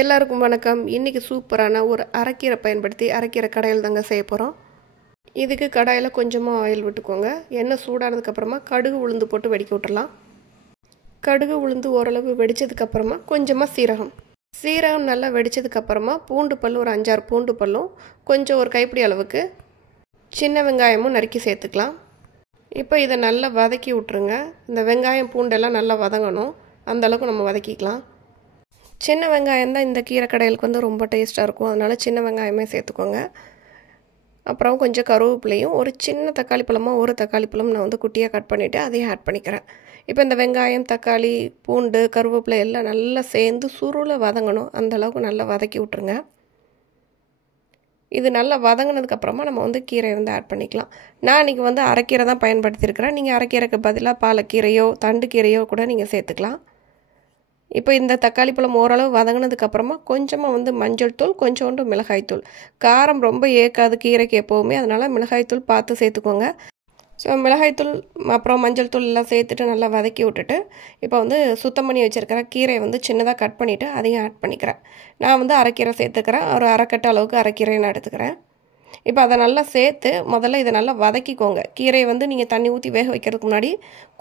எல்லாருக்கும் வணக்கம். இன்றைக்கி சூப்பரான ஒரு அரைக்கீரை பயன்படுத்தி அரைக்கீரை கடையில் தாங்க செய்ய போகிறோம். இதுக்கு கடாயில் கொஞ்சமாக ஆயில் விட்டுக்கோங்க. எண்ணெய் சூடானதுக்கப்புறமா கடுகு உளுந்து போட்டு வெடிக்க விட்டுறலாம். கடுகு உளுந்து ஓரளவு வெடித்ததுக்கப்புறமா கொஞ்சமாக சீரகம் நல்லா வெடித்ததுக்கப்புறமா பூண்டு பல் ஒரு 5-6 பூண்டு பல்லும் கொஞ்சம் ஒரு கைப்பிடி அளவுக்கு சின்ன வெங்காயமும் நறுக்கி சேர்த்துக்கலாம். இப்போ இதை நல்லா வதக்கி விட்டுருங்க. இந்த வெங்காயம் பூண்டெல்லாம் நல்லா வதங்கணும், அந்தளவுக்கு நம்ம வதக்கிக்கலாம். சின்ன வெங்காயம் தான் இந்த கீரை கடையிலுக்கு வந்து ரொம்ப டேஸ்ட்டாக இருக்கும், அதனால் சின்ன வெங்காயமே சேர்த்துக்கோங்க. அப்புறம் கொஞ்சம் கருவேப்பிலையும் ஒரு சின்ன தக்காளி பழமாக ஒரு தக்காளி பழம் நான் வந்து குட்டியாக கட் பண்ணிவிட்டு அதையும் ஆட் பண்ணிக்கிறேன். இப்போ இந்த வெங்காயம் தக்காளி பூண்டு கருவேப்பிலை எல்லாம் நல்லா சேர்ந்து சுருளை வதங்கணும், அந்தளவுக்கு நல்லா வதக்கி விட்ருங்க. இது நல்லா வதங்கினதுக்கப்புறமா நம்ம வந்து கீரையை வந்து ஆட் பண்ணிக்கலாம். நான் இன்றைக்கி வந்து அரைக்கீரை தான் பயன்படுத்தியிருக்கிறேன். நீங்கள் அரைக்கீரைக்கு பதிலாக பாலக்கீரையோ தண்டு கீரையோ கூட நீங்கள் சேர்த்துக்கலாம். இப்போ இந்த தக்காளி பழம் ஓரளவு வதங்கினதுக்கப்புறமா கொஞ்சமாக வந்து மஞ்சள் தூள் கொஞ்சோண்டு மிளகாய்த்தூள். காரம் ரொம்ப ஏற்காது கீரைக்கு எப்போவுமே, அதனால் மிளகாய்த்தூள் பார்த்து சேர்த்துக்கோங்க. ஸோ மிளகாய்த்தூள் அப்புறம் மஞ்சள் தூள் எல்லாம் சேர்த்துட்டு நல்லா வதக்கி விட்டுட்டு இப்போ வந்து சுத்தம் பண்ணி வச்சுருக்கிற கீரையை வந்து சின்னதாக கட் பண்ணிவிட்டு அதையும் ஆட் பண்ணிக்கிறேன். நான் வந்து அரைக்கீரை சேர்த்துக்கிறேன், ஒரு அரைக்கட்டு அளவுக்கு அரைக்கீரையை நான் எடுத்துக்கிறேன். இப்போ அதை நல்லா சேர்த்து முதல்ல இதை நல்லா வதக்கிக்கோங்க. கீரையை வந்து நீங்கள் தண்ணி ஊற்றி வேக வைக்கிறதுக்கு முன்னாடி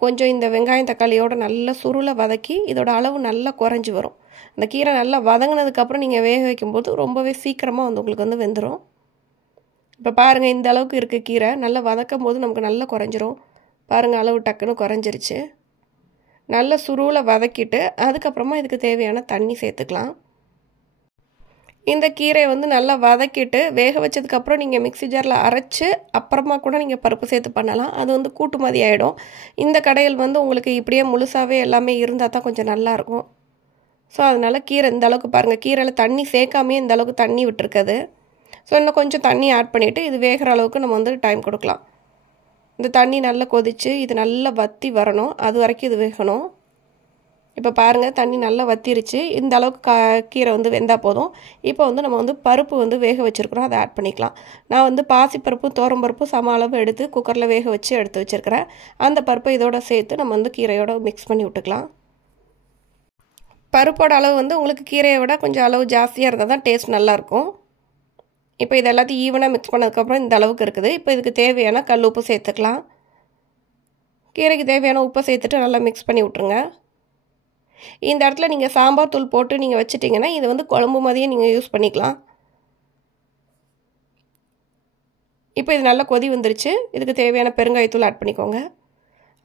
கொஞ்சம் இந்த வெங்காயம் தக்காளியோடு நல்லா சுருளை வதக்கி இதோட அளவு நல்லா குறைஞ்சி வரும். அந்த கீரை நல்லா வதங்கினதுக்கப்புறம் நீங்கள் வேக வைக்கும்போது ரொம்பவே சீக்கிரமாக வந்து உங்களுக்கு வந்து வெந்துடும். இப்போ பாருங்கள், இந்த அளவுக்கு இருக்குது கீரை. நல்லா வதக்கும் போது நமக்கு நல்லா குறைஞ்சிரும். பாருங்கள், அளவு டக்குன்னு குறைஞ்சிருச்சு. நல்லா சுருளை வதக்கிட்டு அதுக்கப்புறமா இதுக்கு தேவையான தண்ணி சேர்த்துக்கலாம். இந்த கீரையை வந்து நல்லா வதக்கிட்டு வேக வச்சதுக்கப்புறம் நீங்கள் மிக்ஸி ஜாரில் அரைச்சி அப்புறமா கூட நீங்கள் பருப்பு சேர்த்து பண்ணலாம். அது வந்து கூட்டு மாதிரி ஆகிடும். இந்த கடையில் வந்து உங்களுக்கு இப்படியே முழுசாகவே எல்லாமே இருந்தால் தான் கொஞ்சம் நல்லாயிருக்கும். ஸோ அதனால் கீரை இந்த அளவுக்கு பாருங்கள், கீரையில் தண்ணி சேர்க்காமே இந்த அளவுக்கு தண்ணி விட்டுருக்குது. ஸோ இன்னும் கொஞ்சம் தண்ணி ஆட் பண்ணிவிட்டு இது வேகிற அளவுக்கு நம்ம வந்து டைம் கொடுக்கலாம். இந்த தண்ணி நல்லா கொதித்து இது நல்லா வற்றி வரணும், அது வரைக்கும் இது வேகணும். இப்போ பாருங்கள், தண்ணி நல்லா வற்றிருச்சு. இந்த அளவுக்கு கீரை வந்து வெந்தால் போதும். இப்போ வந்து நம்ம வந்து பருப்பு வந்து வேக வச்சுருக்குறோம், அதை ஆட் பண்ணிக்கலாம். நான் வந்து பாசிப்பருப்பு தோரம்பருப்பு சம அளவு எடுத்து குக்கரில் வேக வச்சு எடுத்து வச்சுருக்கிறேன். அந்த பருப்பை இதோட சேர்த்து நம்ம வந்து கீரையோட மிக்ஸ் பண்ணி விட்டுக்கலாம். பருப்போட அளவு வந்து உங்களுக்கு கீரையை விட கொஞ்சம் அளவு ஜாஸ்தியாக இருந்தால் தான் டேஸ்ட் நல்லாயிருக்கும். இப்போ இது எல்லாத்தையும் ஈவனாக மிக்ஸ் பண்ணதுக்கப்புறம் இந்த அளவுக்கு இருக்குது. இப்போ இதுக்கு தேவையான கல் உப்பு சேர்த்துக்கலாம். கீரைக்கு தேவையான உப்பை சேர்த்துட்டு நல்லா மிக்ஸ் பண்ணி விட்ருங்க. இந்த இடத்துல நீங்கள் சாம்பார் தூள் போட்டு நீங்கள் வச்சிட்டிங்கன்னா இது வந்து குழம்பு மாதிரியே நீங்கள் யூஸ் பண்ணிக்கலாம். இப்போ இது நல்லா கொதி வந்துருச்சு. இதுக்கு தேவையான பெருங்காயத்தூள் ஆட் பண்ணிக்கோங்க.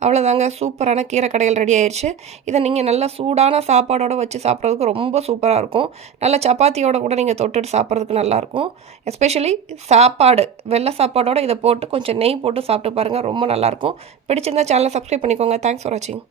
அவ்வளோதாங்க, சூப்பரான கீரை கடையில் ரெடி ஆயிடுச்சு. இதை நீங்கள் நல்லா சூடான சாப்பாடோடு வச்சு சாப்பிட்றதுக்கு ரொம்ப சூப்பராக இருக்கும். நல்லா சப்பாத்தியோடு கூட நீங்கள் தொட்டுட்டு சாப்பிட்றதுக்கு நல்லாயிருக்கும். எஸ்பெஷலி சாப்பாடு வெள்ளை சாப்பாடோடு இதை போட்டு கொஞ்சம் நெய் போட்டு சாப்பிட்டு பாருங்கள், ரொம்ப நல்லாயிருக்கும். பிடிச்சிருந்தா சேனலை சப்ஸ்கிரைப் பண்ணிக்கோங்க. தேங்க்ஸ் ஃபார் வாட்சிங்.